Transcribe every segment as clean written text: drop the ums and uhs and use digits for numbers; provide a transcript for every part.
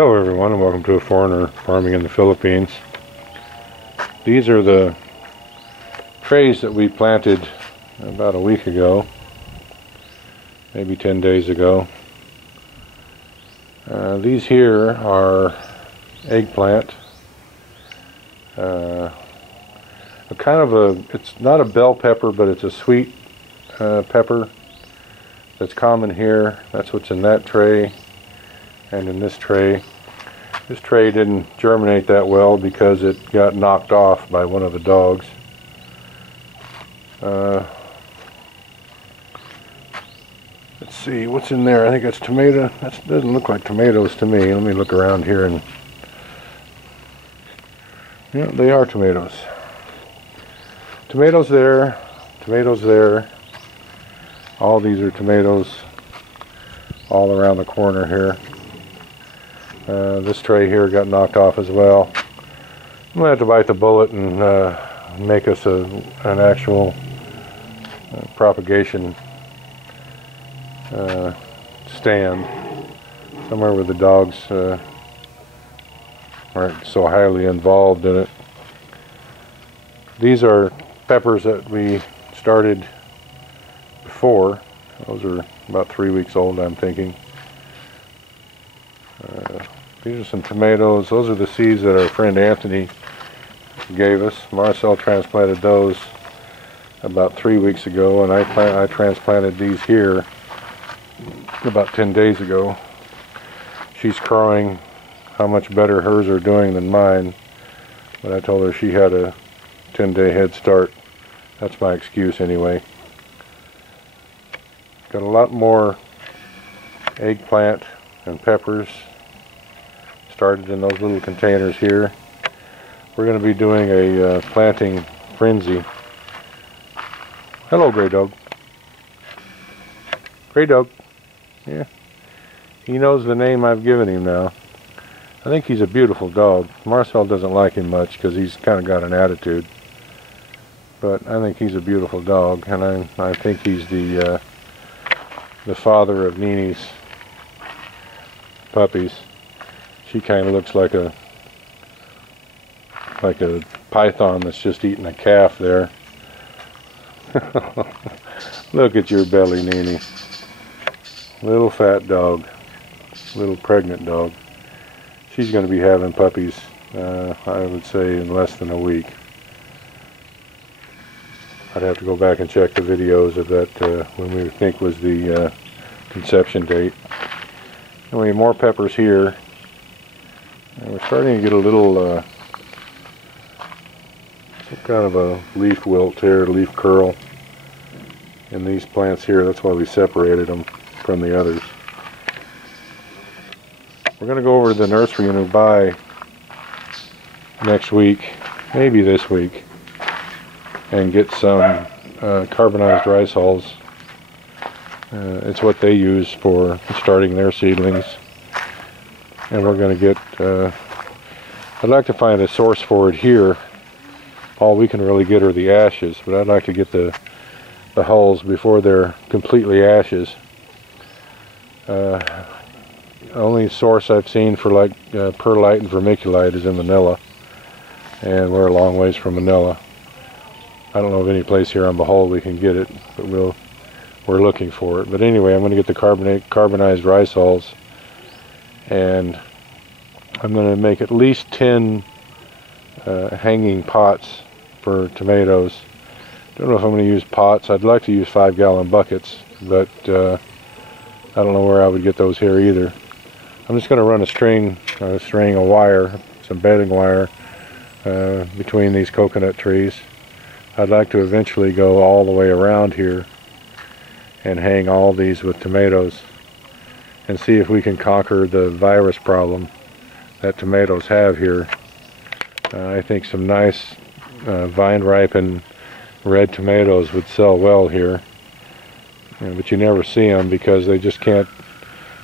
Hello everyone, and welcome to A Foreigner Farming in the Philippines. These are the trays that we planted about a week ago, maybe 10 days ago. These here are eggplant. It's not a bell pepper, but it's a sweet pepper that's common here. That's what's in that tray. And in this tray didn't germinate that well because it got knocked off by one of the dogs. Let's see what's in there. I think that's tomato. That doesn't look like tomatoes to me. Let me look around here, and yeah, they are tomatoes. Tomatoes there, tomatoes there. All these are tomatoes all around the corner here. This tray here got knocked off as well. I'm going to have to bite the bullet and make us an actual propagation stand somewhere where the dogs aren't so highly involved in it. These are peppers that we started before. Those are about 3 weeks old, I'm thinking. These are some tomatoes. Those are the seeds that our friend Anthony gave us. Marcel transplanted those about 3 weeks ago, and I transplanted these here about 10 days ago. She's crowing how much better hers are doing than mine, but I told her she had a 10-day head start. That's my excuse anyway. Got a lot more eggplant and peppers started in those little containers here. We're going to be doing a planting frenzy. Hello, Gray Dog. Gray Dog. Yeah. He knows the name I've given him now. I think he's a beautiful dog. Marcel doesn't like him much because he's kind of got an attitude. But I think he's a beautiful dog, and I think he's the father of Nini's puppies. She kind of looks like a python that's just eating a calf there. Look at your belly, Nini. Little fat dog. Little pregnant dog. She's going to be having puppies, I would say, in less than a week. I'd have to go back and check the videos of that when we think was the conception date. Anyway, more peppers here. And we're starting to get a little some kind of a leaf wilt here, leaf curl in these plants here. That's why we separated them from the others. We're going to go over to the nursery in Ubay next week, maybe this week, and get some carbonized rice hulls. It's what they use for starting their seedlings. And we're going to get, I'd like to find a source for it here. All we can really get are the ashes, but I'd like to get the hulls before they're completely ashes. Only source I've seen for like perlite and vermiculite is in Manila, and we're a long ways from Manila. I don't know of any place here on Bohol we can get it, but we're looking for it. But anyway, I'm going to get the carbonized rice hulls, and I'm going to make at least 10 hanging pots for tomatoes. Don't know if I'm going to use pots. I'd like to use 5-gallon buckets, but I don't know where I would get those here either. I'm just going to run a string of wire, some bedding wire, between these coconut trees. I'd like to eventually go all the way around here and hang all these with tomatoes and see if we can conquer the virus problem that tomatoes have here. I think some nice vine-ripened red tomatoes would sell well here, but you never see them because you just can't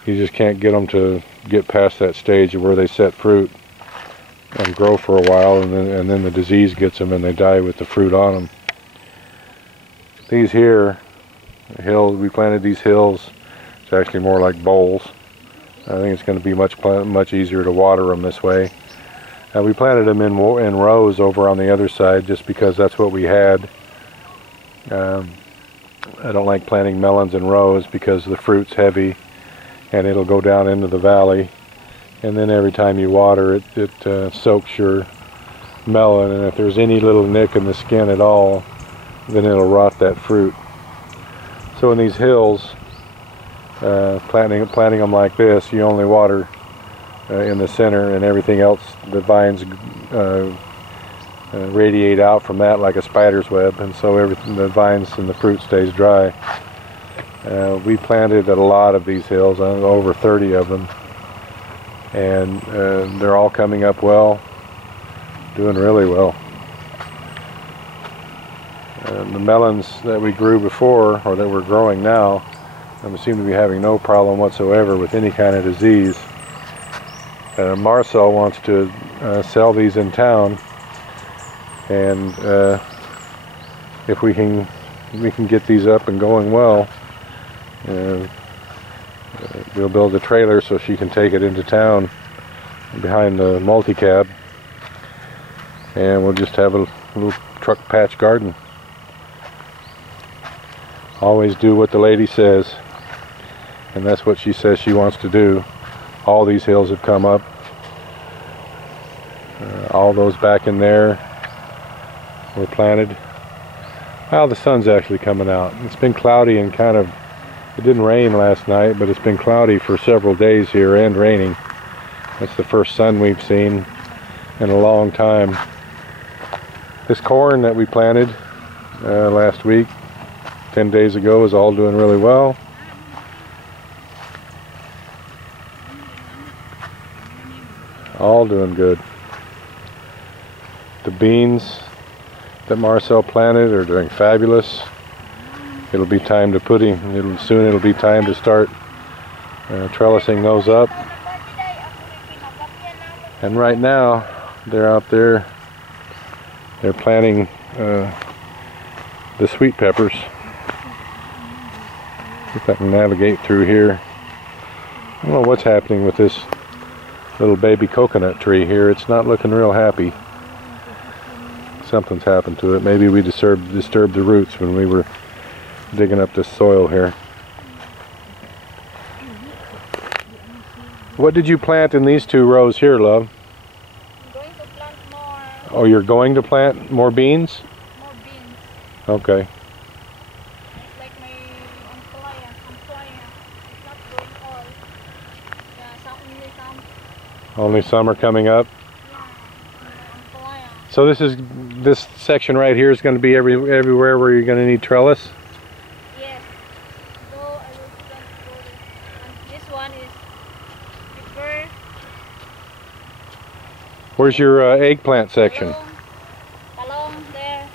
get them to get past that stage of where they set fruit and grow for a while, and then the disease gets them and they die with the fruit on them. These here hills, we planted these hills. It's actually more like bowls. I think it's going to be much easier to water them this way. We planted them in rows over on the other side just because that's what we had. I don't like planting melons in rows because the fruit's heavy and it'll go down into the valley, and then every time you water it, it soaks your melon, and if there's any little nick in the skin at all, then it'll rot that fruit. So in these hills, planting them like this, you only water in the center, and everything else, the vines radiate out from that like a spider's web, and so everything, the vines and the fruit stays dry. We planted a lot of these hills, over 30 of them, and they're all coming up well, doing really well. The melons that we grew before, or that we're growing now, seem to be having no problem whatsoever with any kind of disease. Marcel wants to sell these in town, and if we can get these up and going well, we'll build a trailer so she can take it into town behind the multi-cab, and we'll just have a little truck patch garden. Always do what the lady says, and that's what she says she wants to do. All these hills have come up. All those back in there were planted. Well, the sun's actually coming out. It's been cloudy and it didn't rain last night, but it's been cloudy for several days here and raining. That's the first sun we've seen in a long time. This corn that we planted last week, 10 days ago, is all doing really well. All doing good. The beans that Marcel planted are doing fabulous. It'll be time to soon it'll be time to start trellising those up. And right now they're out there, they're planting the sweet peppers. If I can navigate through here. I don't know what's happening with this little baby coconut tree here. It's not looking real happy. Something's happened to it. Maybe we disturbed the roots when we were digging up this soil here. What did you plant in these 2 rows here, love? I'm going to plant more. Oh, you're going to plant more beans? More beans. Okay. It's like my ampalaya. It's not going all. Yeah, only some. Only some are coming up. Yeah, ampalaya. So this section right here is going to be everywhere where you're going to need trellis? Yes. So I will plant further. And this one is pepper. Where's your eggplant section? Talong there.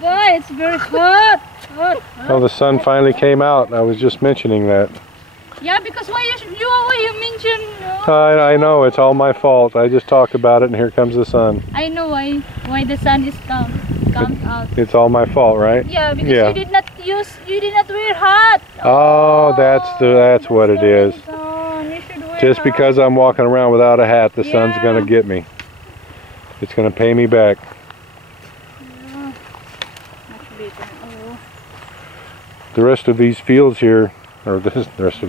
Guys, it's very hot. Oh, the sun finally came out. I was just mentioning that. Yeah, because why you mentioned? I know, it's all my fault. I just talked about it and here comes the sun. I know why the sun is come out. It's all my fault, right? Yeah, because you did not wear hat. Oh, that's what it is. Just because I'm walking around without a hat, the sun's gonna get me. It's gonna pay me back. The rest of these fields here, or the rest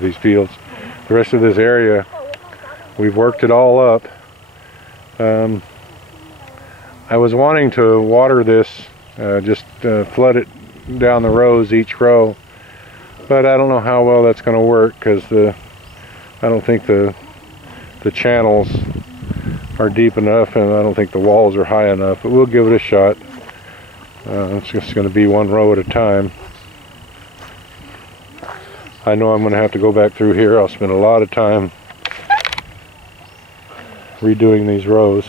of this area, we've worked it all up. I was wanting to water this, just flood it down the rows, each row, but I don't know how well that's going to work because I don't think the channels are deep enough, and I don't think the walls are high enough, but we'll give it a shot. It's just going to be 1 row at a time. I know I'm going to have to go back through here. I'll spend a lot of time redoing these rows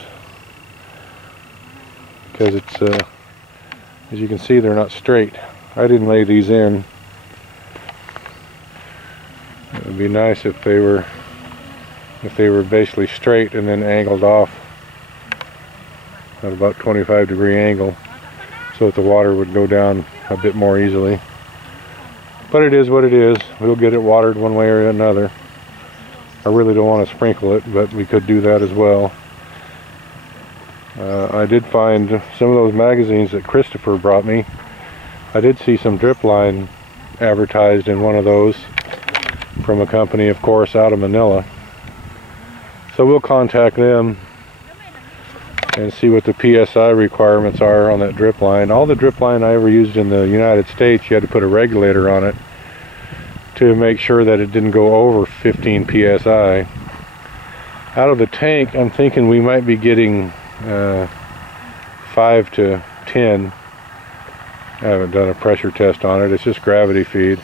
because it's, as you can see, they're not straight. I didn't lay these in. It would be nice if they were basically straight and then angled off at about 25-degree angle so that the water would go down a bit more easily. But it is what it is. We'll get it watered one way or another. I really don't want to sprinkle it, but we could do that as well. I did find some of those magazines that Christopher brought me. I did see some drip line advertised in one of those from a company, of course, out of Manila. So we'll contact them and see what the PSI requirements are on that drip line. All the drip line I ever used in the United States, you had to put a regulator on it to make sure that it didn't go over 15 PSI. Out of the tank, I'm thinking we might be getting 5 to 10. I haven't done a pressure test on it. It's just gravity feed.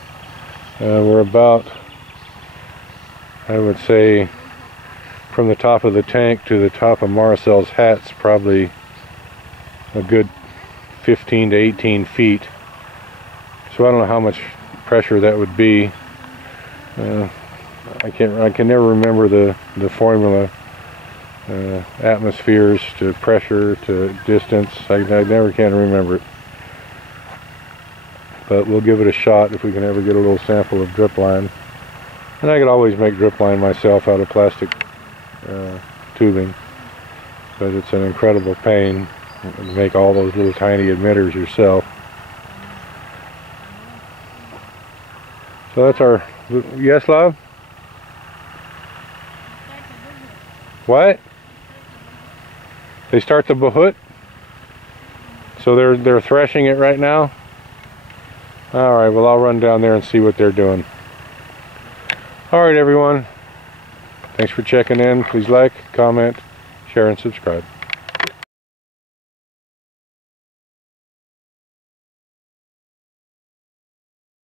We're about, I would say, from the top of the tank to the top of Marcel's hat's probably a good 15 to 18 feet. So I don't know how much pressure that would be. I can never remember the formula. Atmospheres to pressure to distance. I never can remember it. But we'll give it a shot if we can ever get a little sample of drip line. And I could always make drip line myself out of plastic tubing, but it's an incredible pain to make all those little tiny emitters yourself. So that's our, yes love? What? They start the Bahut? So they're threshing it right now? Alright, well I'll run down there and see what they're doing. Alright everyone. Thanks for checking in. Please like, comment, share, and subscribe.